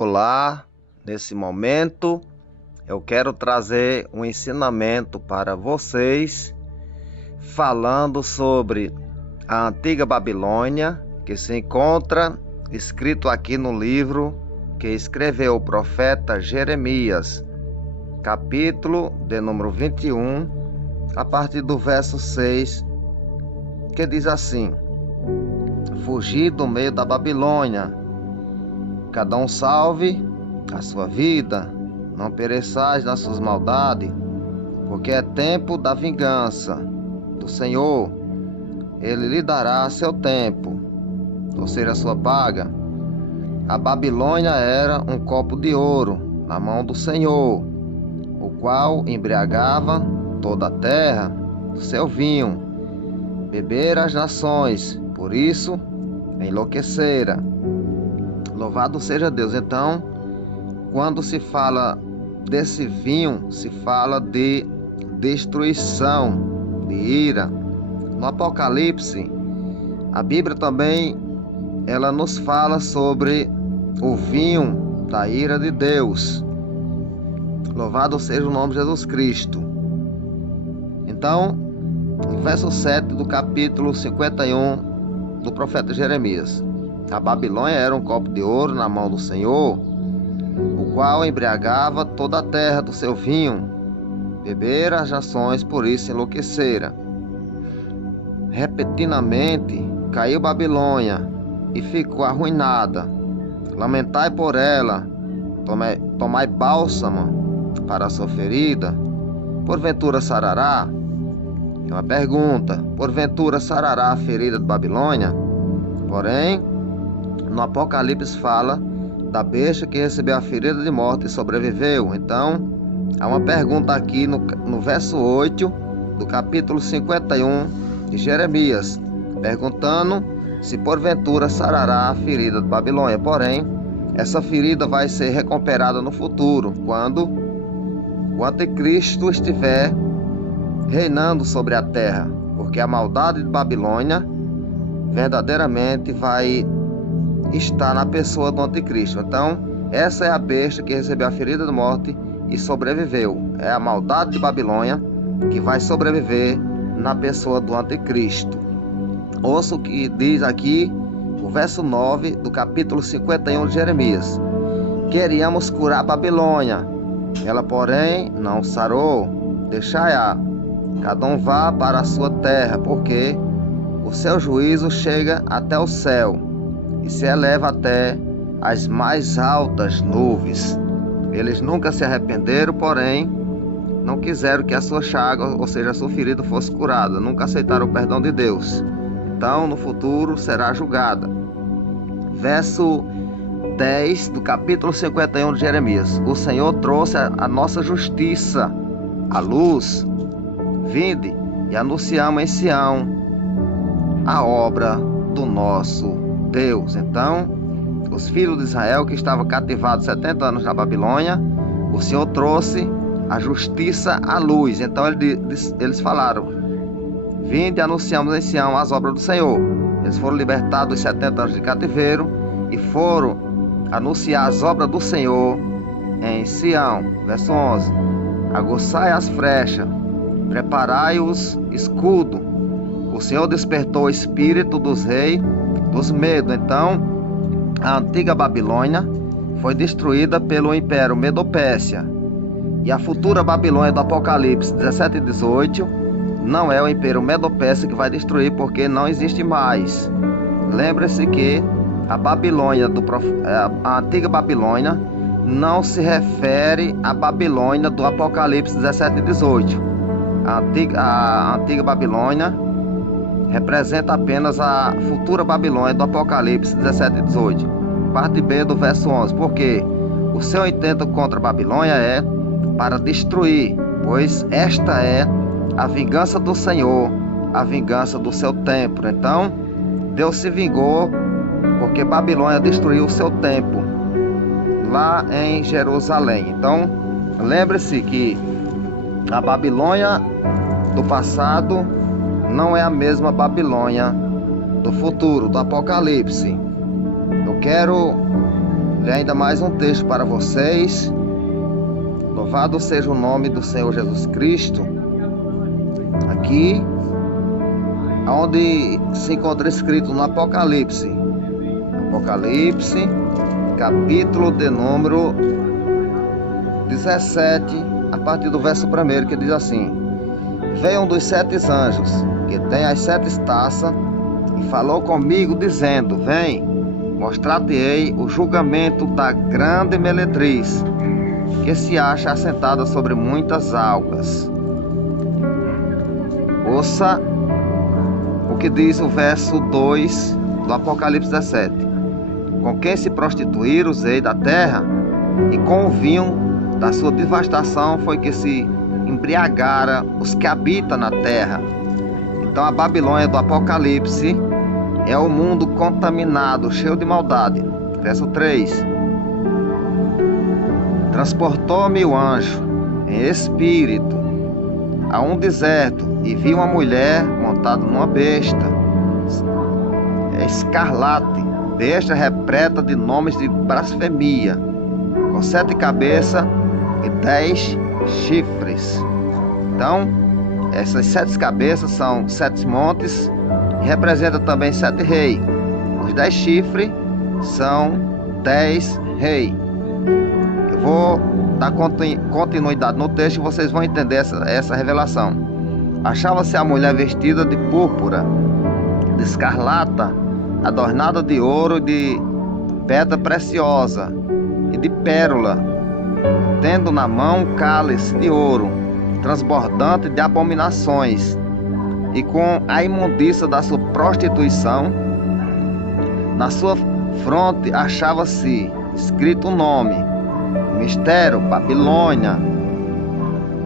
Olá, nesse momento eu quero trazer um ensinamento para vocês, falando sobre a antiga Babilônia, que se encontra escrito aqui no livro que escreveu o profeta Jeremias, capítulo de número 21, a partir do verso 6, que diz assim: Fugi do meio da Babilônia, cada um salve a sua vida, não pereçais nas suas maldades, porque é tempo da vingança do Senhor. Ele lhe dará seu tempo, ou seja, a sua paga. A Babilônia era um copo de ouro na mão do Senhor, o qual embriagava toda a terra do seu vinho. Beberam as nações, por isso enlouqueceram. Louvado seja Deus. Então, quando se fala desse vinho, se fala de destruição, de ira. No Apocalipse, a Bíblia também ela nos fala sobre o vinho da ira de Deus. Louvado seja o nome de Jesus Cristo. Então, no verso 7 do capítulo 51 do profeta Jeremias: A Babilônia era um copo de ouro na mão do Senhor, o qual embriagava toda a terra do seu vinho. Beberam as nações, por isso enlouqueceram. Repentinamente caiu Babilônia e ficou arruinada. Lamentai por ela, tomai bálsamo para a sua ferida. Porventura sarará? É uma pergunta. Porventura sarará a ferida de Babilônia? Porém, no Apocalipse fala da besta que recebeu a ferida de morte e sobreviveu. Então, há uma pergunta aqui no verso 8 do capítulo 51 de Jeremias, perguntando se porventura sarará a ferida de Babilônia. Porém, essa ferida vai ser recuperada no futuro, quando o anticristo estiver reinando sobre a terra, porque a maldade de Babilônia verdadeiramente vai estar na pessoa do anticristo. Então, essa é a besta que recebeu a ferida de morte e sobreviveu. É a maldade de Babilônia que vai sobreviver na pessoa do anticristo. Ouça o que diz aqui o verso 9 do capítulo 51 de Jeremias: Queríamos curar Babilônia, ela porém não sarou. Deixai-a, cada um vá para a sua terra, porque o seu juízo chega até o céu e se eleva até as mais altas nuvens. Eles nunca se arrependeram, porém não quiseram que a sua chaga, ou seja, a sua ferida, fosse curada. Nunca aceitaram o perdão de Deus. Então, no futuro, será julgada. Verso 10 do capítulo 51 de Jeremias: O Senhor trouxe a nossa justiça, a luz. Vinde e anunciamos em Sião a obra do nosso Deus. Então, os filhos de Israel que estavam cativados 70 anos na Babilônia, o Senhor trouxe a justiça à luz. Então eles falaram: Vinde e anunciamos em Sião as obras do Senhor. Eles foram libertados dos 70 anos de cativeiro e foram anunciar as obras do Senhor em Sião. Verso 11: Aguçai as flechas, preparai os escudos. O Senhor despertou o espírito dos reis dos medos. Então, a antiga Babilônia foi destruída pelo Império Medo-Pérsia. E a futura Babilônia do Apocalipse 17 e 18 não é o Império Medo-Pérsia que vai destruir, porque não existe mais. Lembre-se que a Babilônia, a antiga Babilônia, não se refere à Babilônia do Apocalipse 17 e 18. A antiga Babilônia representa apenas a futura Babilônia do Apocalipse 17 e 18. Parte B do verso 11: Porque o seu intento contra a Babilônia é para destruir, pois esta é a vingança do Senhor, a vingança do seu templo. Então, Deus se vingou porque Babilônia destruiu o seu templo lá em Jerusalém. Então, lembre-se que a Babilônia do passado não é a mesma Babilônia do futuro, do Apocalipse. Eu quero ler ainda mais um texto para vocês. Louvado seja o nome do Senhor Jesus Cristo. Aqui, onde se encontra escrito no Apocalipse, capítulo de número 17, a partir do verso 1, que diz assim: Veio um dos 7 anjos, que tem as 7 taças, e falou comigo, dizendo: Vem, mostrar-te-ei o julgamento da grande meretriz, que se acha assentada sobre muitas águas. Ouça o que diz o verso 2 do Apocalipse 17: Com quem se prostituíram os reis da terra, e com o vinho da sua devastação foi que se embriagara os que habitam na terra. Então a Babilônia do Apocalipse é o mundo contaminado, cheio de maldade. Verso 3: Transportou-me o anjo em espírito a um deserto, e vi uma mulher montada numa besta escarlate, besta repleta de nomes de blasfemia, com 7 cabeças e 10 chifres. Então, essas 7 cabeças são 7 montes e representa também 7 reis. Os 10 chifres são 10 reis. Eu vou dar continuidade no texto e vocês vão entender essa revelação. Achava-se a mulher vestida de púrpura, de escarlata, adornada de ouro e de pedra preciosa e de pérola, tendo na mão um cálice de ouro, transbordante de abominações, e com a imundícia da sua prostituição. Na sua fronte achava-se escrito o nome: Mistério, Babilônia,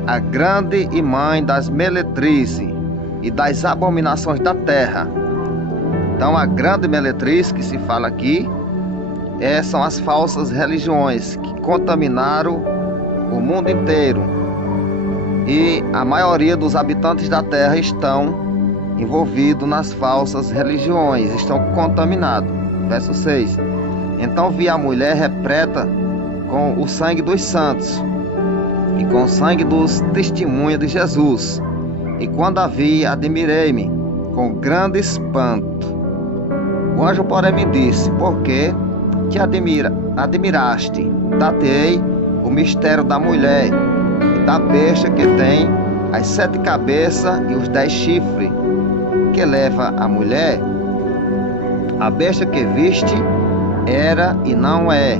a grande e mãe das meretrizes e das abominações da terra. Então a grande meretriz que se fala aqui são as falsas religiões que contaminaram o mundo inteiro, e a maioria dos habitantes da terra estão envolvidos nas falsas religiões, estão contaminados. Verso 6: Então vi a mulher repleta com o sangue dos santos e com o sangue dos testemunhos de Jesus, e quando a vi, admirei-me com grande espanto. O anjo, porém, me disse: Por que te admiraste? Dá-te-ei o mistério da mulher e da besta que tem as 7 cabeças e os 10 chifres, que leva a mulher. A besta que viste era e não é,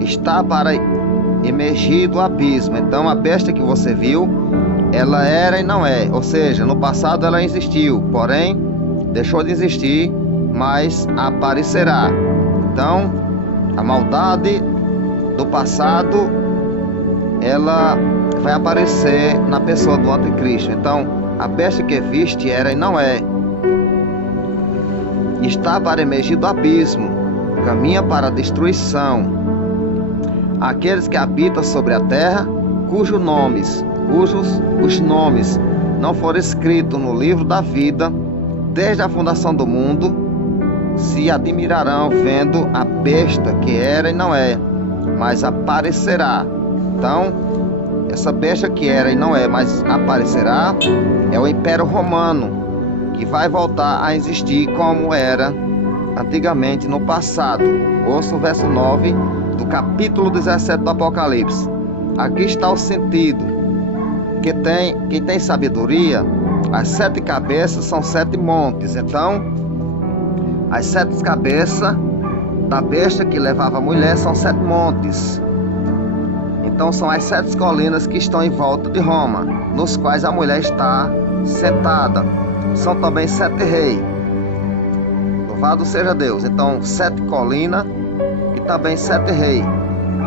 está para emergir do abismo. Então a besta que você viu, ela era e não é, ou seja, no passado ela existiu, porém deixou de existir, mas aparecerá. Então a maldade do passado, ela vai aparecer na pessoa do anticristo. Então a besta que viste era e não é, está para emergir do abismo, caminha para a destruição. Aqueles que habitam sobre a terra, cujos os nomes não foram escritos no livro da vida desde a fundação do mundo, se admirarão vendo a besta que era e não é, mas aparecerá. Então, essa besta que era e não é, mas aparecerá, é o Império Romano, que vai voltar a existir como era antigamente no passado. Ouça o verso 9 do capítulo 17 do Apocalipse. Aqui está o sentido. Quem tem sabedoria, as 7 cabeças são 7 montes. Então, as 7 cabeças da besta que levava a mulher são 7 montes. Então são as 7 colinas que estão em volta de Roma, nos quais a mulher está sentada. São também 7 reis. Louvado seja Deus. Então 7 colinas e também 7 reis,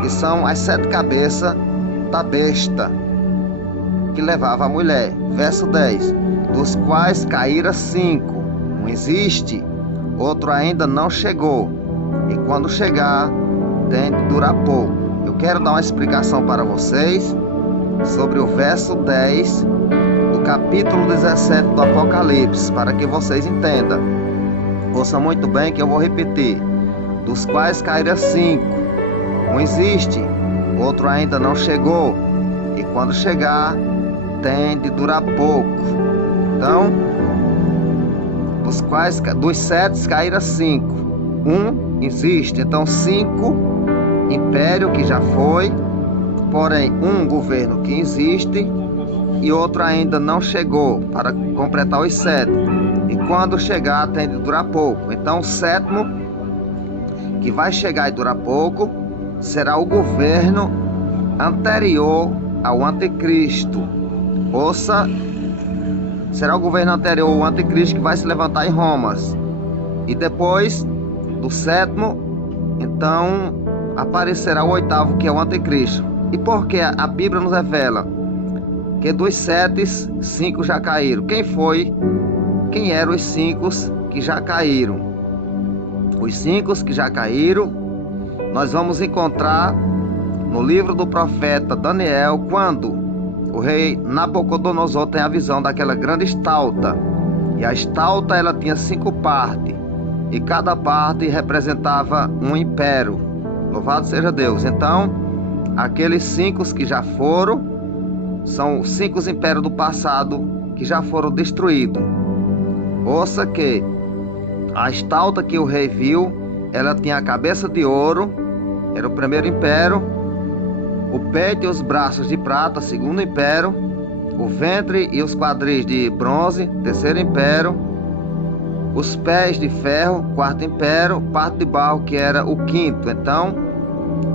que são as 7 cabeças da besta que levava a mulher. Verso 10: Dos quais caíram 5, um existe, outro ainda não chegou, e quando chegar tem de durar pouco. Eu quero dar uma explicação para vocês sobre o verso 10 do capítulo 17 do Apocalipse, para que vocês entendam. Ouçam muito bem que eu vou repetir. dos quais caíram 5. Um existe, outro ainda não chegou, e quando chegar, tem de durar pouco. Então, dos 7 caíram 5. Um existe, então 5 império que já foi, porém um governo que existe e outro ainda não chegou para completar os 7. E quando chegar tem de durar pouco. Então o 7º, que vai chegar e durar pouco, será o governo anterior ao anticristo. Ouça, será o governo anterior ao anticristo que vai se levantar em Roma. E depois do 7º, então aparecerá o 8º, que é o anticristo. E por que a Bíblia nos revela que dos 7, 5 já caíram? Quem eram os 5 que já caíram? Os 5 que já caíram, nós vamos encontrar no livro do profeta Daniel, quando o rei Nabucodonosor tem a visão daquela grande estalta. E a estalta, ela tinha 5 partes, e cada parte representava um império. Louvado seja Deus. Então, aqueles 5 que já foram, são 5 impérios do passado que já foram destruídos. Ouça que a estalta que o rei viu, ela tinha a cabeça de ouro, era o primeiro império, o peito e os braços de prata, segundo império, o ventre e os quadris de bronze, terceiro império, os pés de ferro, quarto império, parte de barro, que era o 5º. Então,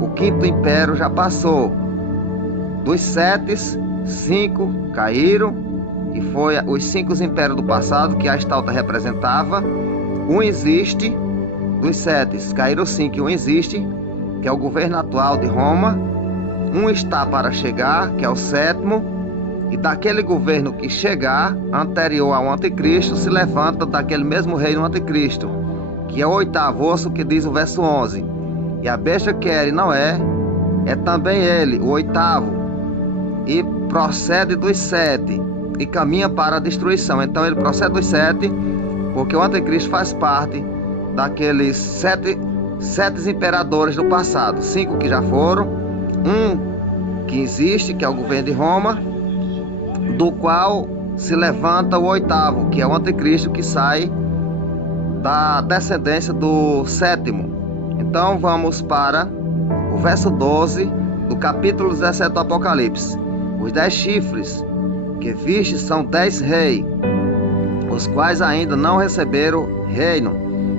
o 5º império já passou. Dos 7, 5 caíram, e foi os 5 impérios do passado que a estalta representava. Um existe, dos 7 caíram 5 e um existe, que é o governo atual de Roma. Um está para chegar, que é o 7º, e daquele governo que chegar, anterior ao anticristo, se levanta daquele mesmo reino anticristo, que é o 8º, osso que diz o verso 11. E a besta que era e não é também ele, o 8º, e procede dos 7 e caminha para a destruição. Então ele procede dos 7, porque o anticristo faz parte daqueles 7 imperadores do passado. 5 que já foram, um que existe, que é o governo de Roma, do qual se levanta o 8º, que é o anticristo, que sai da descendência do 7º. Então vamos para o verso 12 do capítulo 17 do Apocalipse. Os 10 chifres que viste são 10 reis, os quais ainda não receberam reino,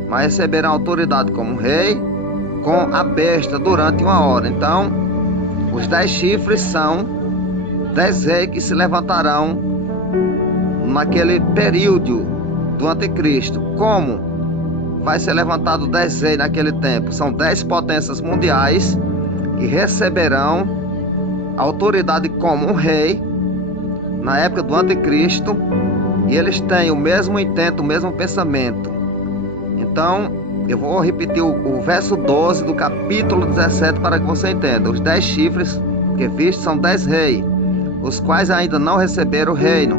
mas receberão autoridade como rei com a besta durante 1 hora. Então, os 10 chifres são 10 reis que se levantarão naquele período do anticristo. Como vai ser levantado 10 reis naquele tempo? São 10 potências mundiais que receberão autoridade como um rei na época do anticristo, e eles têm o mesmo intento, o mesmo pensamento. Então, eu vou repetir o verso 12 do capítulo 17 para que você entenda. Os 10 chifres que viste são 10 reis, os quais ainda não receberam o reino,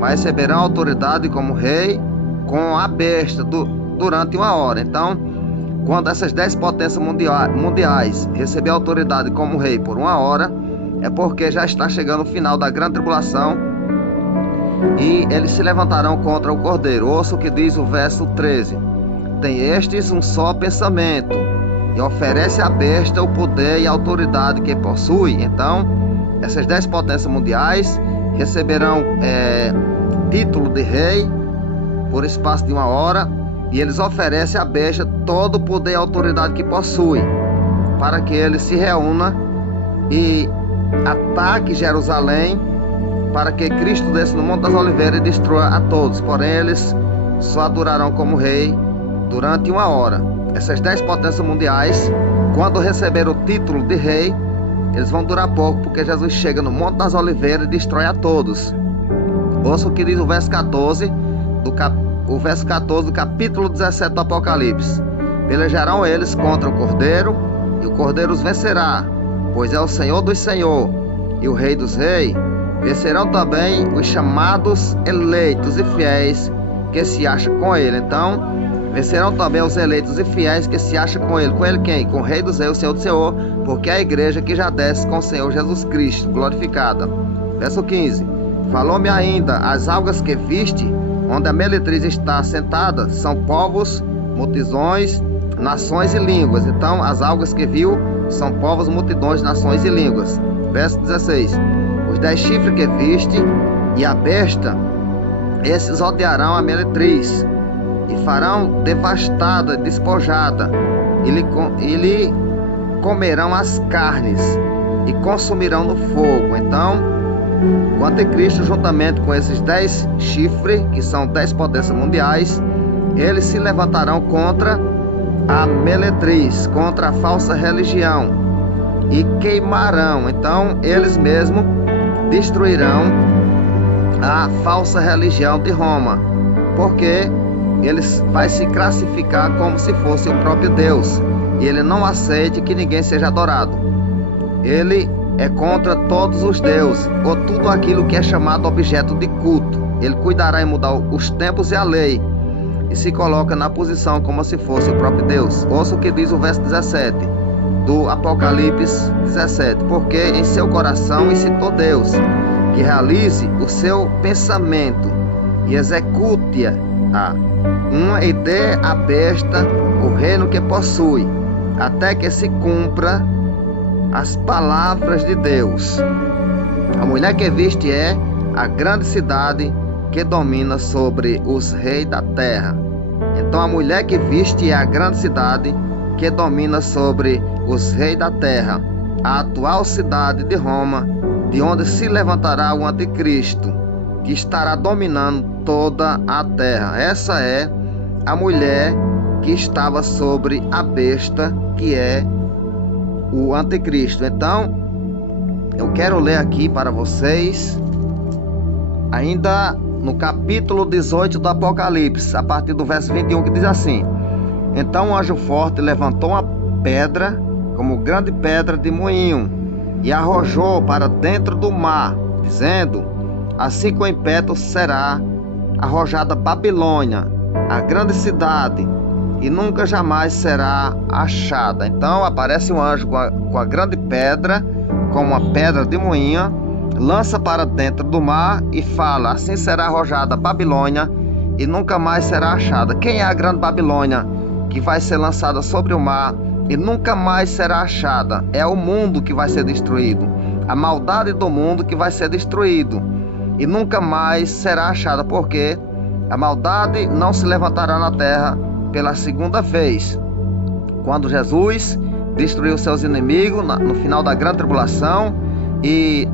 mas receberão autoridade como rei com a besta durante 1 hora. Então, quando essas 10 potências mundiais receber autoridade como rei por 1 hora, é porque já está chegando o final da grande tribulação, e eles se levantarão contra o Cordeiro. Ouça o que diz o verso 13. Tem estes um só pensamento, e oferece à besta o poder e a autoridade que possui. Então, essas 10 potências mundiais receberão título de rei por espaço de 1 hora, e eles oferecem à besta todo o poder e a autoridade que possui, para que ele se reúna e ataque Jerusalém, para que Cristo desça no Monte das Oliveiras e destrua a todos. Porém, eles só adorarão como rei durante 1 hora. Essas 10 potências mundiais, quando receber o título de rei, eles vão durar pouco, porque Jesus chega no Monte das Oliveiras e destrói a todos. Ouça o que diz o verso 14 do capítulo 17 do Apocalipse. Pelejarão eles contra o Cordeiro, e o Cordeiro os vencerá, pois é o Senhor dos senhores e o Rei dos reis. Vencerão também os chamados eleitos e fiéis que se acham com ele. Então, Vencerão também os eleitos e fiéis que se acham com ele. Com ele quem? Com o Rei dos Reis, o Senhor do Senhor, porque é a igreja que já desce com o Senhor Jesus Cristo, glorificada. Verso 15. Falou-me ainda, as algas que viste, onde a meretriz está sentada, são povos, multidões, nações e línguas. Então, as algas que viu são povos, multidões, nações e línguas. Verso 16. Os 10 chifres que viste e a besta, esses odiarão a meretriz e farão devastada, despojada, e lhe comerão as carnes e consumirão no fogo. Então, o anticristo, juntamente com esses 10 chifres, que são 10 potências mundiais, eles se levantarão contra a meretriz, contra a falsa religião, e queimarão. Então, eles mesmos destruirão a falsa religião de Roma, porque ele vai se classificar como se fosse o próprio Deus, e ele não aceita que ninguém seja adorado. Ele é contra todos os deuses, ou tudo aquilo que é chamado objeto de culto. Ele cuidará em mudar os tempos e a lei, e se coloca na posição como se fosse o próprio Deus. Ouça o que diz o verso 17 do Apocalipse 17. Porque em seu coração incitou Deus, que realize o seu pensamento e execute-a, e dê à besta o reino que possui, até que se cumpra as palavras de Deus. A mulher que viste é a grande cidade que domina sobre os reis da terra. Então, a mulher que viste é a grande cidade que domina sobre os reis da terra, a atual cidade de Roma, de onde se levantará o anticristo, que estará dominando toda a terra. Essa é a mulher que estava sobre a besta, que é o anticristo. Então, eu quero ler aqui para vocês, ainda no capítulo 18 do Apocalipse, a partir do verso 21, que diz assim: Então um anjo forte levantou uma pedra, como grande pedra de moinho, e arrojou para dentro do mar, dizendo: Assim com impeto será arrojada Babilônia, a grande cidade, e nunca jamais será achada. Então aparece um anjo com a grande pedra, como uma pedra de moinho, lança para dentro do mar e fala: Assim será arrojada Babilônia e nunca mais será achada. Quem é a grande Babilônia que vai ser lançada sobre o mar e nunca mais será achada? É o mundo que vai ser destruído, a maldade do mundo que vai ser destruído e nunca mais será achada, porque a maldade não se levantará na terra pela segunda vez. Quando Jesus destruiu seus inimigos no final da grande tribulação e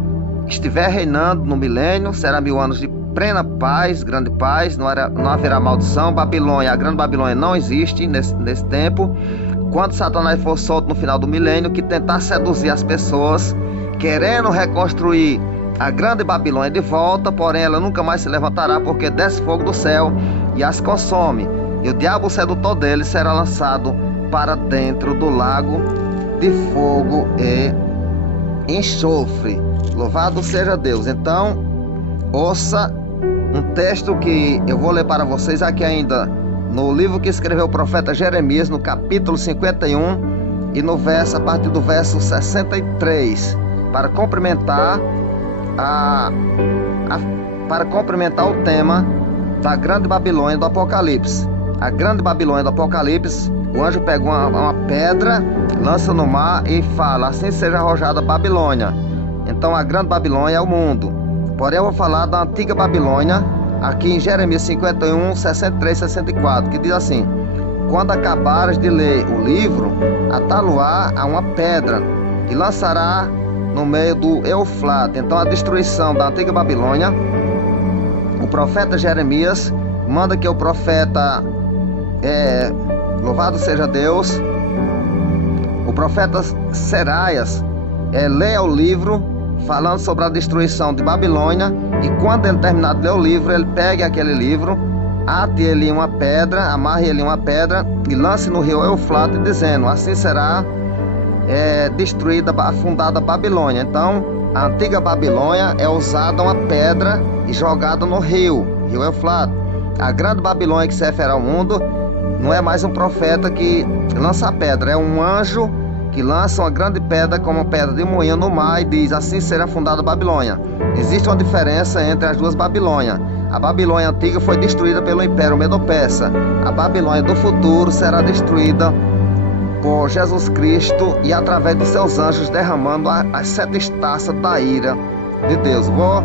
estiver reinando no milênio, será 1000 anos de plena paz, grande paz, não haverá maldição. Babilônia, a grande Babilônia não existe nesse tempo. Quando Satanás for solto no final do milênio, que tentar seduzir as pessoas, querendo reconstruir a grande Babilônia de volta, porém ela nunca mais se levantará, porque desce fogo do céu e as consome, e o diabo, o sedutor deles, será lançado para dentro do lago de fogo e enxofre. Louvado seja Deus. Então, ouça um texto que eu vou ler para vocês aqui ainda no livro que escreveu o profeta Jeremias, no capítulo 51 e no verso, a partir do verso 63, para complementar o tema da grande Babilônia do Apocalipse. A grande Babilônia do Apocalipse, o anjo pega uma pedra, lança no mar e fala: Assim seja arrojada Babilônia. Então a grande Babilônia é o mundo. Porém eu vou falar da antiga Babilônia, aqui em Jeremias 51, 63, 64, que diz assim: Quando acabares de ler o livro, ataluá a uma pedra e lançará no meio do Eufrate. Então a destruição da antiga Babilônia, o profeta Jeremias manda que o profeta, louvado seja Deus, o profeta Seraias leia o livro falando sobre a destruição de Babilônia, e quando ele terminar de ler o livro, ele pegue aquele livro, ate ele em uma pedra, amarre ele em uma pedra e lance no rio Eufrate, dizendo: Assim será destruída, afundada a Babilônia. Então a antiga Babilônia é usada uma pedra e jogada no rio Eufrate. A grande Babilônia, que se refere ao mundo, não é mais um profeta que lança a pedra, é um anjo que lança uma grande pedra como pedra de moinho no mar e diz: assim será fundada a Babilônia. Existe uma diferença entre as duas Babilônias. A Babilônia antiga foi destruída pelo Império Medo-Persa. A Babilônia do futuro será destruída por Jesus Cristo e através dos seus anjos derramando as 7 taças da ira de Deus. Vou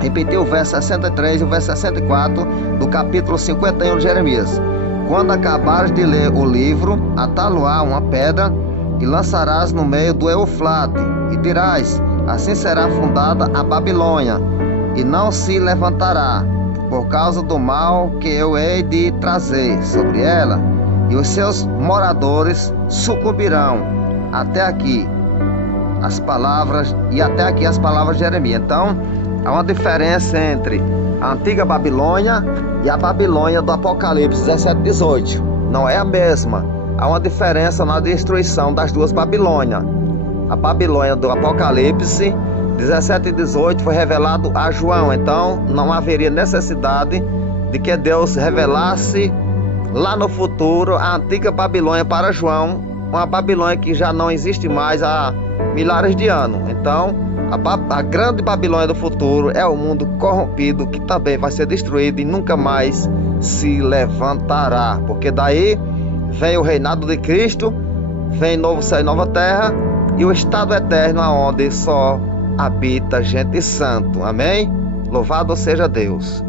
repetir o verso 63 e o verso 64 do capítulo 51 de Jeremias. Quando acabares de ler o livro, atá-lo-á uma pedra e lançarás no meio do Eufrate e dirás: assim será fundada a Babilônia e não se levantará, por causa do mal que eu hei de trazer sobre ela, e os seus moradores sucumbirão. Até aqui as palavras de Jeremias. Então, há uma diferença entre a antiga Babilônia e a Babilônia do Apocalipse 17:18. Não é a mesma. Há uma diferença na destruição das duas Babilônias. A Babilônia do Apocalipse 17 e 18 foi revelado a João. Então, não haveria necessidade de que Deus revelasse lá no futuro a antiga Babilônia para João, uma Babilônia que já não existe mais há milhares de anos. Então, a grande Babilônia do futuro é o mundo corrompido, que também vai ser destruído e nunca mais se levantará, porque daí vem o reinado de Cristo, vem novo céu e nova terra e o estado eterno, aonde só habita gente santo. Amém? Louvado seja Deus.